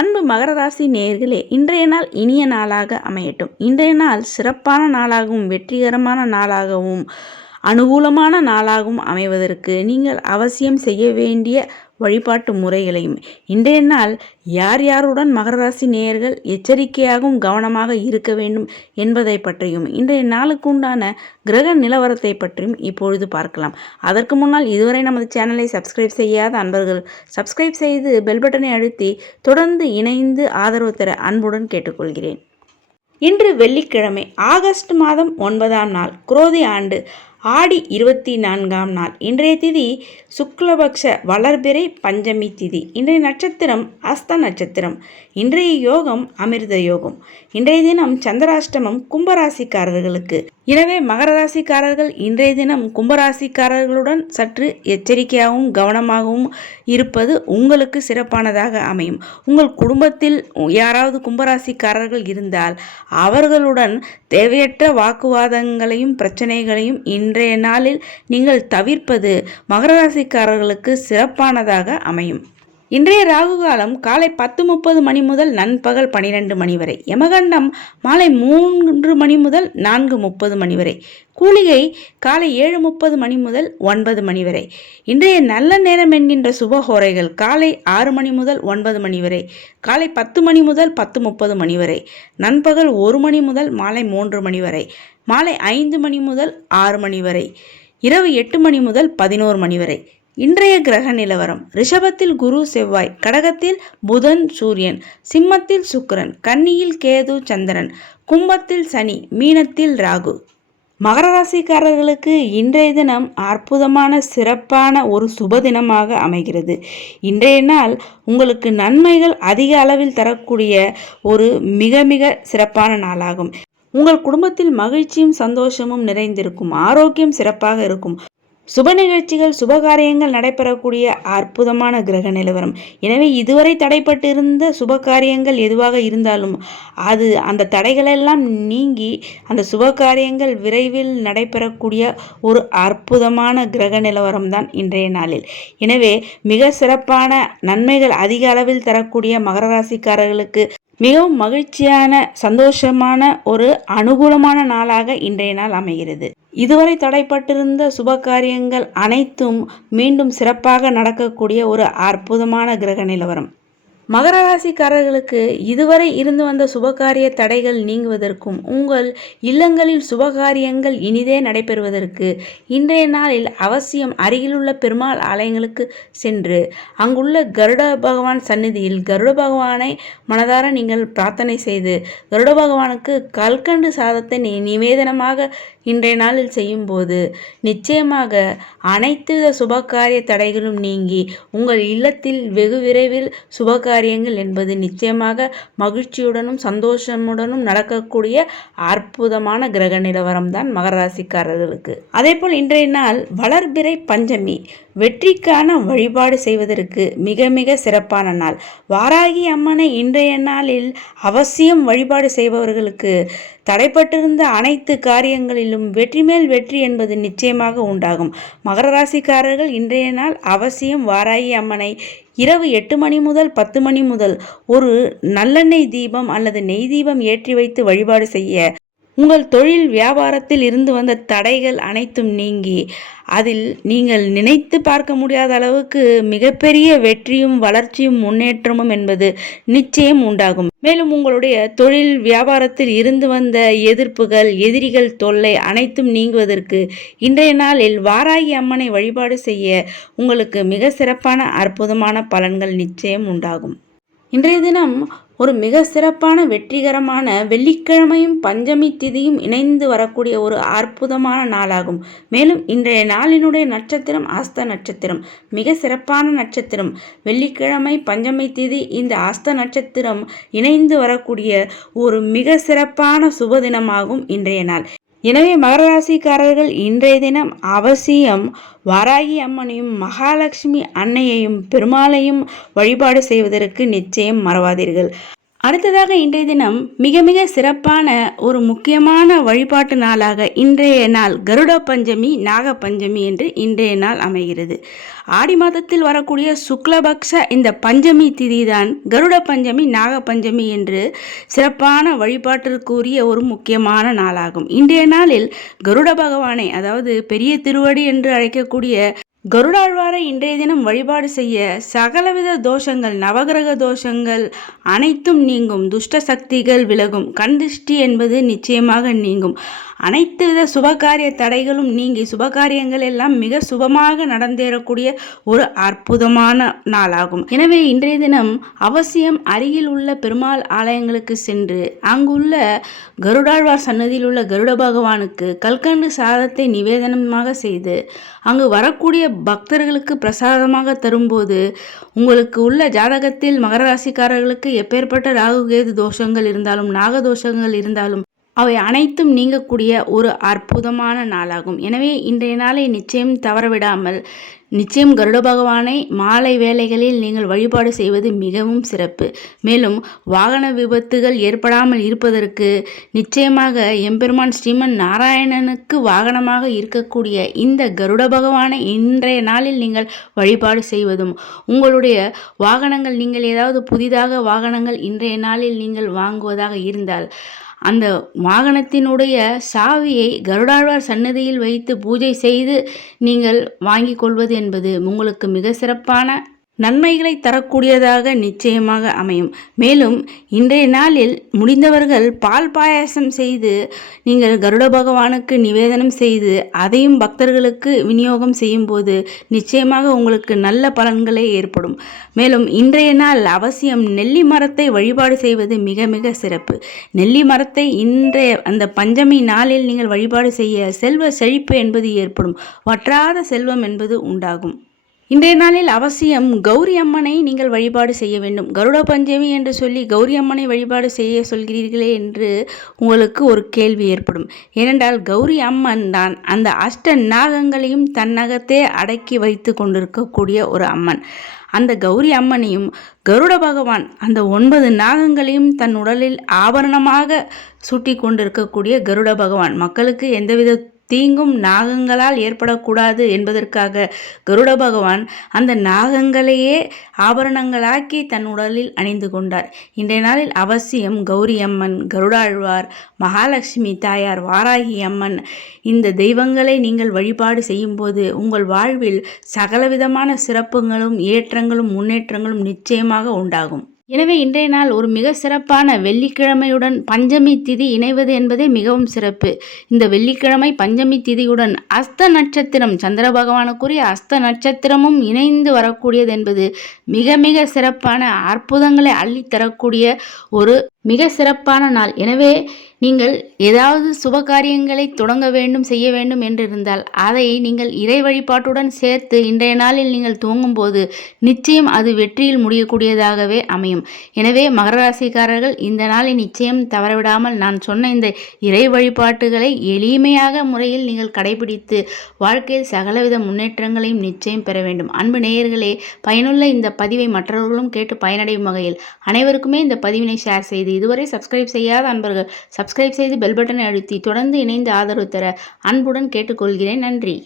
அன்பு மகர ராசி நேயர்களே, இன்றைய நாள் இனிய நாளாக அமையட்டும். இன்றைய நாள் சிறப்பான நாளாகவும் வெற்றிகரமான நாளாகவும் அனுகூலமான நாளாகவும் அமைவதற்கு நீங்கள் அவசியம் செய்ய வேண்டிய வழிபாட்டு முறைகளையும், இன்றைய நாள் யார் யாருடன் மகர ராசி நேயர்கள் எச்சரிக்கையாகவும் கவனமாக இருக்க வேண்டும் என்பதை பற்றியும், இன்றைய நாளுக்கு உண்டான கிரக நிலவரத்தை பற்றியும் இப்பொழுது பார்க்கலாம். அதற்கு முன்னால் இதுவரை நமது சேனலை சப்ஸ்கிரைப் செய்யாத அன்பர்கள் சப்ஸ்கிரைப் செய்து பெல் பட்டனை அழுத்தி தொடர்ந்து இணைந்து ஆதரவு தர அன்புடன் கேட்டுக்கொள்கிறேன். இன்று வெள்ளிக்கிழமை, ஆகஸ்ட் மாதம் 9ஆம் நாள், குரோதி ஆண்டு ஆடி 24ஆம் நாள். இன்றைய திதி சுக்லபக்ஷ வளர்பிறை பஞ்சமி திதி. இன்றைய நட்சத்திரம் அஸ்த நட்சத்திரம். இன்றைய யோகம் அமிர்த யோகம். இன்றைய தினம் சந்திராஷ்டமம் கும்பராசிக்காரர்களுக்கு. எனவே மகர ராசிக்காரர்கள் இன்றைய தினம் கும்பராசிக்காரர்களுடன் சற்று எச்சரிக்கையாகவும் கவனமாகவும் இருப்பது உங்களுக்கு சிறப்பானதாக அமையும். உங்கள் குடும்பத்தில் யாராவது கும்பராசிக்காரர்கள் இருந்தால் அவர்களுடன் தேவையற்ற வாக்குவாதங்களையும் பிரச்சனைகளையும் இன்றைய நாளில் நீங்கள் தவிர்ப்பது மகர ராசிக்காரர்களுக்கு சிறப்பானதாக அமையும். இன்றைய ராகு காலம் காலை 10:30 மணி முதல் நண்பகல் 12 மணி வரை. யமகண்டம் மாலை 3 மணி முதல் 4:30 மணி வரை. கூலிகை காலை 7:30 மணி முதல் 9 மணி வரை. இன்றைய நல்ல நேரம் என்கின்ற சுபஹோரைகள் காலை 6 மணி முதல் 9 மணி வரை, காலை 10 மணி முதல் 10:30 மணி வரை, நண்பகல் 1 மணி முதல் மாலை 3 மணி வரை, மாலை 5 மணி முதல் 6 மணி வரை, இரவு 8 மணி முதல் 11 மணி வரை. இன்றைய கிரக நிலவரம்: ரிஷபத்தில் குரு செவ்வாய், கடகத்தில் புதன் சூரியன், சிம்மத்தில் சுக்கிரன், கன்னியில் கேது சந்திரன், கும்பத்தில் சனி, மீனத்தில் ராகு. மகர ராசிக்காரர்களுக்கு இன்றைய தினம் அற்புதமான சிறப்பான ஒரு சுப தினமாக அமைகிறது. இன்றைய நாள் உங்களுக்கு நன்மைகள் அதிக அளவில் தரக்கூடிய ஒரு மிக மிக சிறப்பான நாளாகும். உங்கள் குடும்பத்தில் மகிழ்ச்சியும் சந்தோஷமும் நிறைந்திருக்கும். ஆரோக்கியம் சிறப்பாக இருக்கும். சுப நிகழ்ச்சிகள் சுபகாரியங்கள் நடைபெறக்கூடிய அற்புதமான கிரக நிலவரம். எனவே இதுவரை தடைப்பட்டு இருந்த சுபகாரியங்கள் எதுவாக இருந்தாலும் அந்த தடைகளெல்லாம் நீங்கி அந்த சுபகாரியங்கள் விரைவில் நடைபெறக்கூடிய ஒரு அற்புதமான கிரக நிலவரம் தான் இன்றைய நாளில். எனவே மிக சிறப்பான நன்மைகள் அதிக அளவில் தரக்கூடிய மகர ராசிக்காரர்களுக்கு மிகவும் மகிழ்ச்சியான சந்தோஷமான ஒரு அனுகூலமான நாளாக இன்றைய நாள் அமைகிறது. இதுவரை தடைப்பட்டிருந்த சுப காரியங்கள் அனைத்தும் மீண்டும் சிறப்பாக நடக்கக்கூடிய ஒரு அற்புதமான கிரக நிலவரம். மகர ராசிக்காரர்களுக்கு இதுவரை இருந்து வந்த சுபகாரிய தடைகள் நீங்குவதற்கும் உங்கள் இல்லங்களில் சுபகாரியங்கள் இனிதே நடைபெறுவதற்கு இன்றைய நாளில் அவசியம் அருகிலுள்ள பெருமாள் ஆலயங்களுக்கு சென்று அங்குள்ள கருட பகவான் சந்நிதியில் கருட பகவானை மனதார நீங்கள் பிரார்த்தனை செய்து கருட பகவானுக்கு கல்கண்டு சாதத்தை நிவேதனமாக இன்றைய நாளில் செய்யும்போது நிச்சயமாக அனைத்து சுபகாரிய தடைகளும் நீங்கி உங்கள் இல்லத்தில் வெகு விரைவில் சுபகாரியங்கள் என்பது நிச்சயமாக மகிழ்ச்சியுடனும் சந்தோஷமுடனும் நடக்கக்கூடிய அற்புதமான கிரக நிலவரம் தான் மகர ராசிக்காரர்களுக்கு. அதேபோல் இன்றைய நாள் வளர்பிறை பஞ்சமி, வெற்றிக்கான வழிபாடு செய்வதற்கு மிக மிக சிறப்பான நாள். வாராகி அம்மனை இன்றைய நாளில் அவசியம் வழிபாடு செய்பவர்களுக்கு தடைப்பட்டிருந்த அனைத்து காரியங்களிலும் வெற்றி மேல் வெற்றி என்பது நிச்சயமாக உண்டாகும். மகர ராசிக்காரர்கள் இன்றைய நாள் அவசியம் வாராகி அம்மனை இரவு 8 மணி முதல் 10 மணி முதல் ஒரு நல்லெண்ணெய் தீபம் அல்லது நெய் தீபம் ஏற்றி வைத்து வழிபாடு செய்ய உங்கள் தொழில் வியாபாரத்தில் இருந்து வந்த தடைகள் அனைத்தும் நீங்கி அதில் நீங்கள் நினைத்து பார்க்க முடியாத அளவுக்கு மிகப்பெரிய வெற்றியும் வளர்ச்சியும் முன்னேற்றமும் என்பது நிச்சயம் உண்டாகும். மேலும் உங்களுடைய தொழில் வியாபாரத்தில் இருந்து வந்த எதிர்ப்புகள், எதிரிகள் தொல்லை அனைத்தும் நீங்குவதற்கு இன்றைய நாளில் வாராகி அம்மனை வழிபாடு செய்ய உங்களுக்கு மிக சிறப்பான அற்புதமான பலன்கள் நிச்சயம் உண்டாகும். இன்றைய தினம் ஒரு மிக சிறப்பான வெற்றிகரமான வெள்ளிக்கிழமையும் பஞ்சமி திதியும் இணைந்து வரக்கூடிய ஒரு அற்புதமான நாளாகும். மேலும் இன்றைய நாளினுடைய நட்சத்திரம் அஸ்த நட்சத்திரம், மிக சிறப்பான நட்சத்திரம். வெள்ளிக்கிழமை பஞ்சமி திதி இந்த அஸ்த நட்சத்திரம் இணைந்து வரக்கூடிய ஒரு மிக சிறப்பான சுப தினமாகும் இன்றைய நாள். எனவே மகர ராசிக்காரர்கள் இன்றைய தினம் அவசியம் வாராகி அம்மனையும் மகாலட்சுமி அன்னையையும் பெருமாளையும் வழிபாடு செய்வதற்கு நிச்சயம் மறவாதீர்கள். அடுத்ததாக இன்றைய தினம் மிக மிக சிறப்பான ஒரு முக்கியமான வழிபாட்டு நாளாக இன்றைய நாள் கருட பஞ்சமி நாக பஞ்சமி என்று இன்றைய நாள் அமைகிறது. ஆடி மாதத்தில் வரக்கூடிய சுக்லபக்ஷ இந்த பஞ்சமி திதி தான் கருட பஞ்சமி நாக பஞ்சமி என்று சிறப்பான வழிபாட்டிற்குரிய ஒரு முக்கியமான நாளாகும். இன்றைய நாளில் கருட பகவானை, அதாவது பெரிய திருவடி என்று அழைக்கக்கூடிய கருடாழ்வாரை இன்றைய தினம் வழிபாடு செய்ய சகலவித தோஷங்கள், நவகிரக தோஷங்கள் அனைத்தும் நீங்கும், துஷ்ட சக்திகள் விலகும், கண் திருஷ்டி என்பது நிச்சயமாக நீங்கும், அனைத்து வித சுபகாரிய தடைகளும் நீங்கி சுபகாரியங்கள் எல்லாம் மிக சுபமாக நடந்தேறக்கூடிய ஒரு அற்புதமான நாளாகும். எனவே இன்றைய தினம் அவசியம் அருகில் உள்ள பெருமாள் ஆலயங்களுக்கு சென்று அங்குள்ள கருடாழ்வார் சன்னதியில் உள்ள கருட பகவானுக்கு கல்கண்டு சாதத்தை நிவேதனமாக செய்து அங்கு வரக்கூடிய பக்தர்களுக்கு பிரசாதமாக தரும்போது உங்களுக்கு உள்ள ஜாதகத்தில் மகர ராசிக்காரர்களுக்கு எப்பேற்பட்ட ராகுகேது தோஷங்கள் இருந்தாலும் நாகதோஷங்கள் இருந்தாலும் அவை அனைத்தும் நீங்கக்கூடிய ஒரு அற்புதமான நாளாகும். எனவே இன்றைய நாளை நிச்சயம் தவறவிடாமல் நிச்சயம் கருட பகவானை மாலை வேளைகளில் நீங்கள் வழிபாடு செய்வது மிகவும் சிறப்பு. மேலும் வாகன விபத்துகள் ஏற்படாமல் இருப்பதற்கு நிச்சயமாக எம்பெருமான் ஸ்ரீமன் நாராயணனுக்கு வாகனமாக இருக்கக்கூடிய இந்த கருட பகவானை இன்றைய நாளில் நீங்கள் வழிபாடு செய்வதும், உங்களுடைய வாகனங்கள் நீங்கள் ஏதாவது புதிதாக வாகனங்கள் இன்றைய நாளில் நீங்கள் வாங்குவதாக இருந்தால் அந்த வாகனத்தினுடைய சாவியை கருடாழ்வார் சன்னதியில் வைத்து பூஜை செய்து நீங்கள் வாங்கி கொள்வது என்பது உங்களுக்கு மிக சிறப்பான நன்மைகளை தரக்கூடியதாக நிச்சயமாக அமையும். மேலும் இன்றைய நாளில் முடிந்தவர்கள் பால் பாயாசம் செய்து நீங்கள் கருட பகவானுக்கு நிவேதனம் செய்து அதையும் பக்தர்களுக்கு விநியோகம் செய்யும் போது நிச்சயமாக உங்களுக்கு நல்ல பலன்களே ஏற்படும். மேலும் இன்றைய நாள் அவசியம் நெல்லி மரத்தை வழிபாடு செய்வது மிக மிக சிறப்பு. நெல்லி மரத்தை இன்றைய அந்த பஞ்சமி நாளில் நீங்கள் வழிபாடு செய்ய செல்வ செழிப்பு என்பது ஏற்படும், வற்றாத செல்வம் என்பது உண்டாகும். இன்றைய நாளில் அவசியம் கௌரி அம்மனை நீங்கள் வழிபாடு செய்ய வேண்டும். கருட பஞ்சமி என்று சொல்லி கௌரி அம்மனை வழிபாடு செய்ய சொல்கிறீர்களே என்று உங்களுக்கு ஒரு கேள்வி ஏற்படும். ஏனென்றால் கௌரி அம்மன் தான் அந்த அஷ்ட நாகங்களையும் தன்னகத்தே அடக்கி வைத்து கொண்டிருக்கக்கூடிய ஒரு அம்மன். அந்த கௌரி அம்மனையும் கருட பகவான் அந்த 9 நாகங்களையும் தன் உடலில் ஆபரணமாக சூட்டி கொண்டிருக்கக்கூடிய கருட பகவான் மக்களுக்கு எந்தவித தீங்கும் நாகங்களால் ஏற்படக்கூடாது என்பதற்காக கருட பகவான் அந்த நாகங்களையே ஆபரணங்களாக்கி தன் உடலில் அணிந்து கொண்டார். இன்றைய நாளில் அவசியம் கௌரி அம்மன், கருடாழ்வார், மகாலட்சுமி தாயார், வாராகி அம்மன் இந்த தெய்வங்களை நீங்கள் வழிபாடு செய்யும்போது உங்கள் வாழ்வில் சகலவிதமான சிறப்புகளும் ஏற்றங்களும் முன்னேற்றங்களும் நிச்சயமாக உண்டாகும். எனவே இன்றைய நாள் ஒரு மிக சிறப்பான வெள்ளிக்கிழமையுடன் பஞ்சமி திதி இணைவது என்பதே மிகவும் சிறப்பு. இந்த வெள்ளிக்கிழமை பஞ்சமி திதியுடன் அஸ்த நட்சத்திரம், சந்திர பகவானுக்குரிய அஸ்த நட்சத்திரமும் இணைந்து வரக்கூடியது என்பது மிக மிக சிறப்பான அற்புதங்களை அள்ளித்தரக்கூடிய ஒரு மிக சிறப்பான நாள். எனவே நீங்கள் ஏதாவது சுப காரியங்களை தொடங்க வேண்டும், செய்ய வேண்டும் என்றிருந்தால் அதை நீங்கள் இறை வழிபாட்டுடன் சேர்த்து இன்றைய நாளில் நீங்கள் துவங்கும்போது நிச்சயம் அது வெற்றியில் முடியக்கூடியதாகவே அமையும். எனவே மகர ராசிக்காரர்கள் இந்த நாளை நிச்சயம் தவறவிடாமல் நான் சொன்ன இந்த இறை வழிபாட்டுகளை எளிமையாக முறையில் நீங்கள் கடைபிடித்து வாழ்க்கையில் சகலவித முன்னேற்றங்களையும் நிச்சயம் பெற வேண்டும். அன்பு நேயர்களே, பயனுள்ள இந்த பதிவை மற்றவர்களும் கேட்டு பயனடையும் வகையில் அனைவருக்குமே இந்த பதிவினை ஷேர் செய்து இதுவரை சப்ஸ்கிரைப் செய்யாத அன்பர்கள் சப்ஸ்கிரைப் செய்து பெல் பட்டனை அழுத்தி தொடர்ந்து இணைந்து ஆதரவு தர அன்புடன் கேட்டுக்கொள்கிறேன். நன்றி.